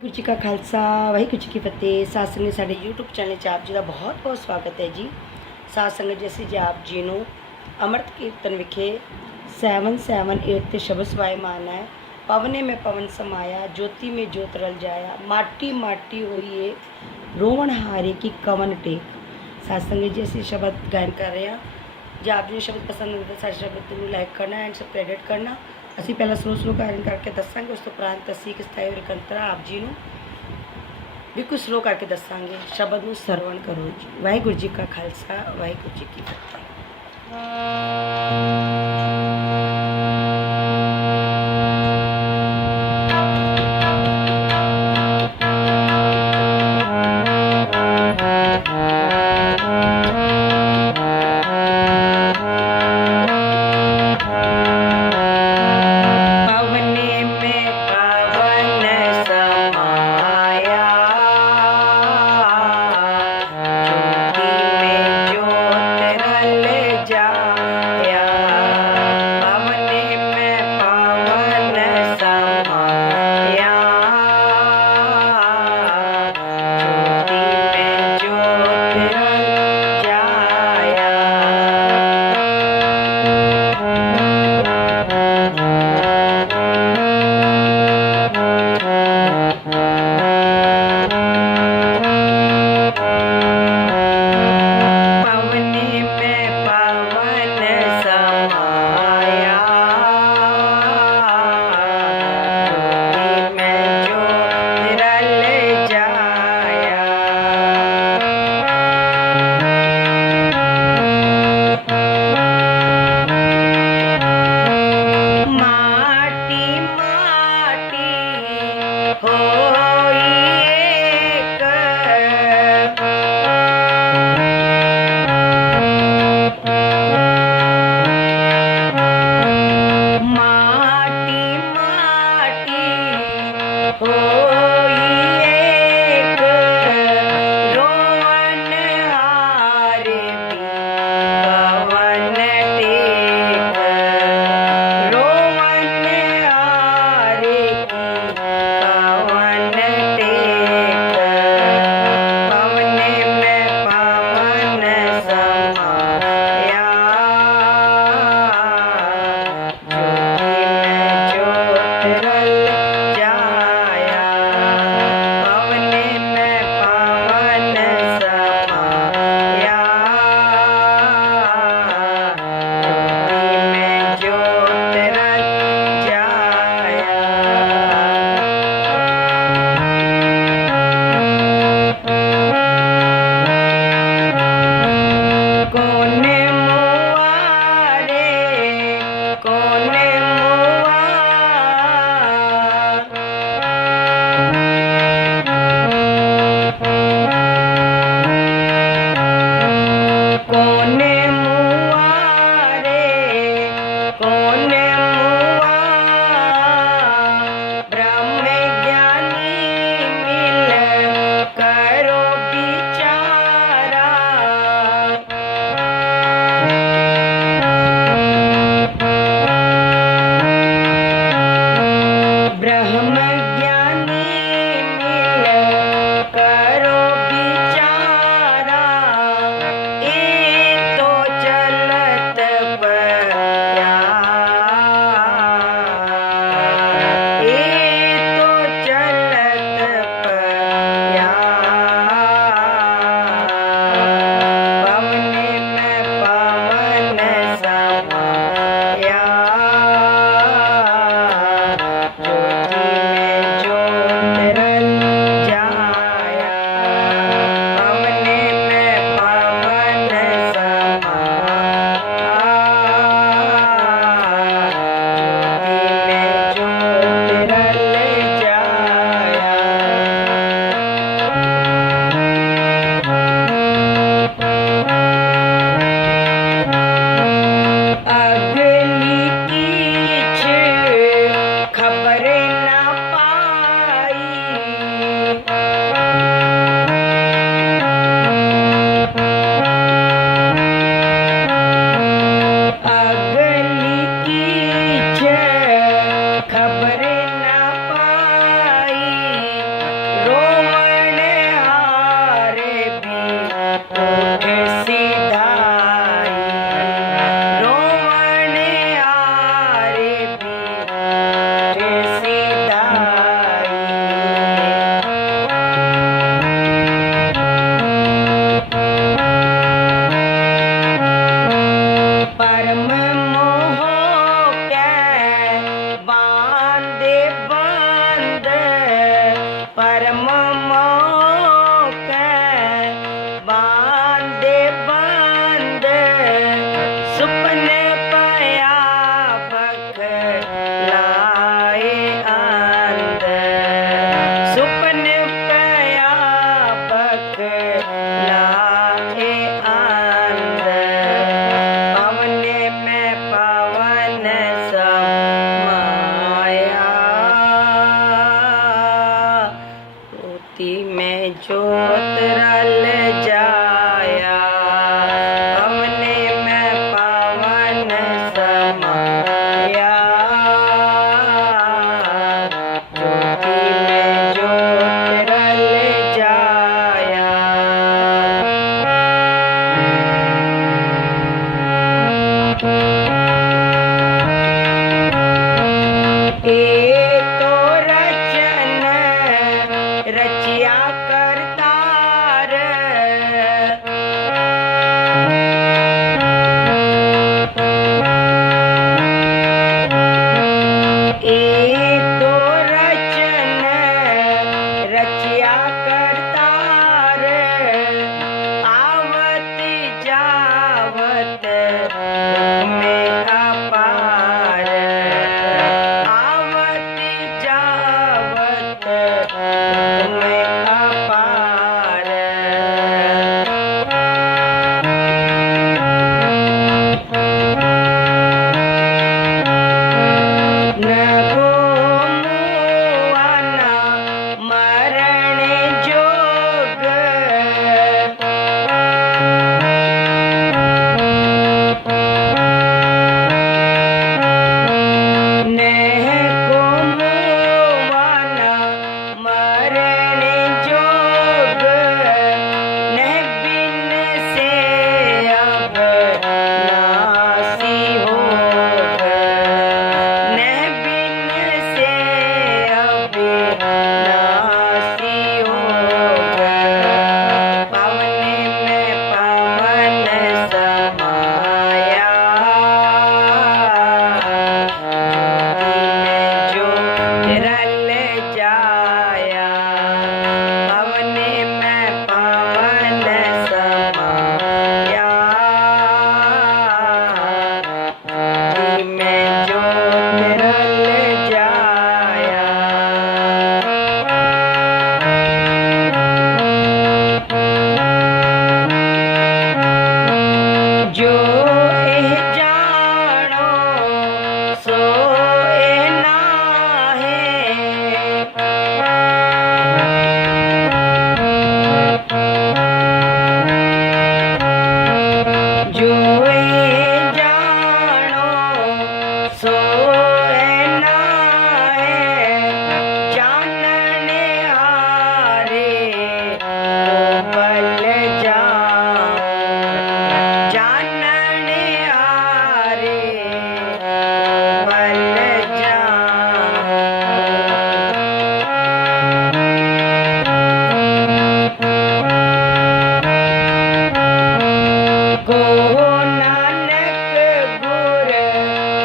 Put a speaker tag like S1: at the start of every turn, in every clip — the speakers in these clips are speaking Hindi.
S1: वाहगुरू जी का खालसा वाहगुरू जी की फतेह सात संघ ने साडे यूट्यूब चैनल आप जी का बहुत बहुत स्वागत है जी। सात संघ जी असं जी आप जी ने अमृत कीर्तन विखे सैवन सैवन एट से शब्द सवाए मान है। पवने में पवन समाया, ज्योति में ज्योत रल जाया, माटी माटी हो रोवण हारे की कवन टेक। सात संघ जी असं शब्द गायन कर रहे हैं। जो आप जी शब्द पसंद आता सा शब्द लाइक करना एंड सबक्रेडिट करना। ਅਸੀਂ ਪਹਿਲਾਂ ਸਲੋ ਸਲੋ ਗਾਇਨ ਕਰਕੇ ਦੱਸਾਂਗੇ, ਉਸ ਤੋਂ ਉਪਰੰਤ ਅਸੀਂ ਇੱਕ ਸਥਾਈ ਵਿਕੰਤਰਾ ਆਪ ਜੀ ਨੂੰ ਵੀ ਕੁਝ ਸਲੋ ਕਰਕੇ ਦੱਸਾਂਗੇ। ਸ਼ਬਦ ਨੂੰ ਸਰਵਣ ਕਰੋ ਜੀ। ਵਾਹਿਗੁਰੂ ਜੀ ਕਾ ਖਾਲਸਾ, ਵਾਹਿਗੁਰੂ ਜੀ ਕੀ ਫਤਿਹ।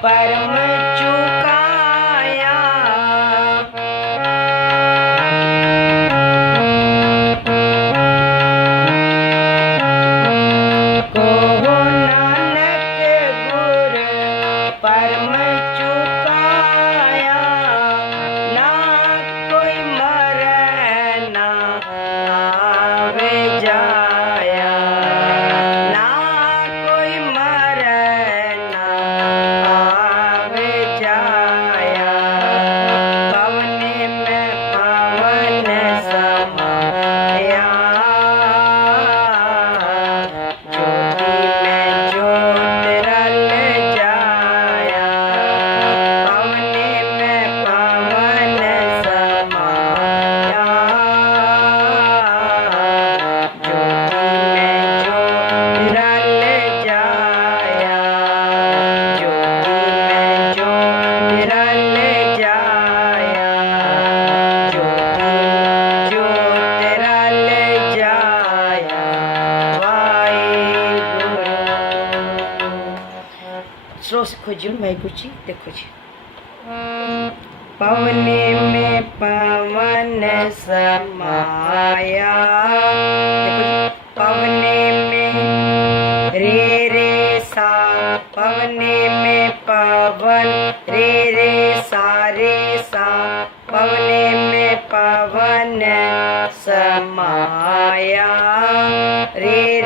S1: parang સોસ ખોજ્યું માગ્યું દેખો છે पवने में पवन समाया पवने में रे रे सा पवने में पवन रे रे सा रे सा पवने में पवन समाया रे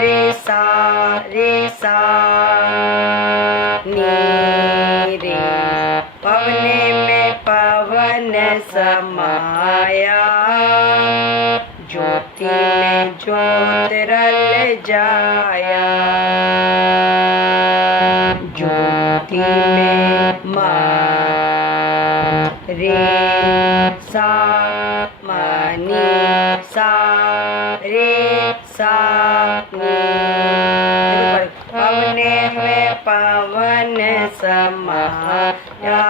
S1: ज्योत रल जाया ज्योति में माँ सा मनी सा रे सा पवने में पवन समाया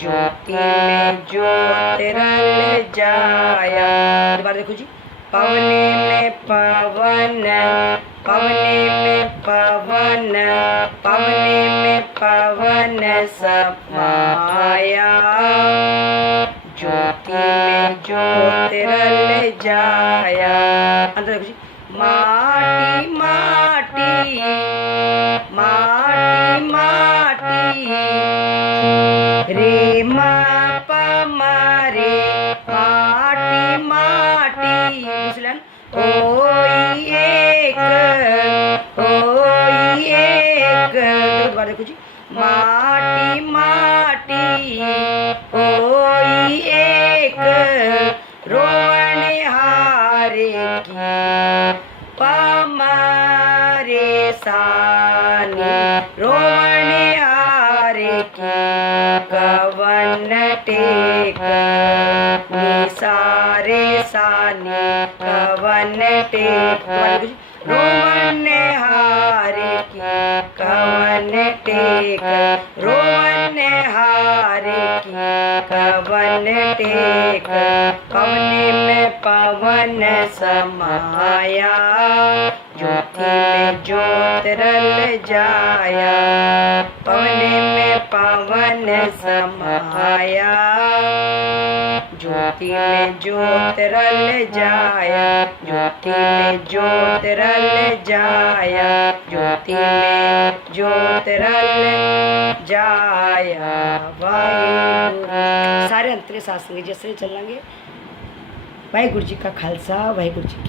S1: ज्योति में ज्योत जाया। दोबारा देखो जी। पवने में पवन, पवने में पवन, पवने में पवन समाया ज्योति में ज्योत रल जाया। माटी माटी माटी माटी। रे माटी माटी, कोई एक रोने हारे की। पमारे सानी रोने हारे की। कवन टेक सारे सानी, कवन टेक। रोने कवन टेक, रोवन हारे की कवन टेक। पवने में पवन समाया, ज्योति में ज्योत रल जाया। पवने में पवन समाया, ज्योति में ज्योत रल जाया। ज्योति में ज्योत रल जाया, ज्योति में ज्योत रल जाया। वाहे सारे अंतरे संगे जैसे चलेंगे वाहेगुरु जी का खालसा, वाहेगुरु जी की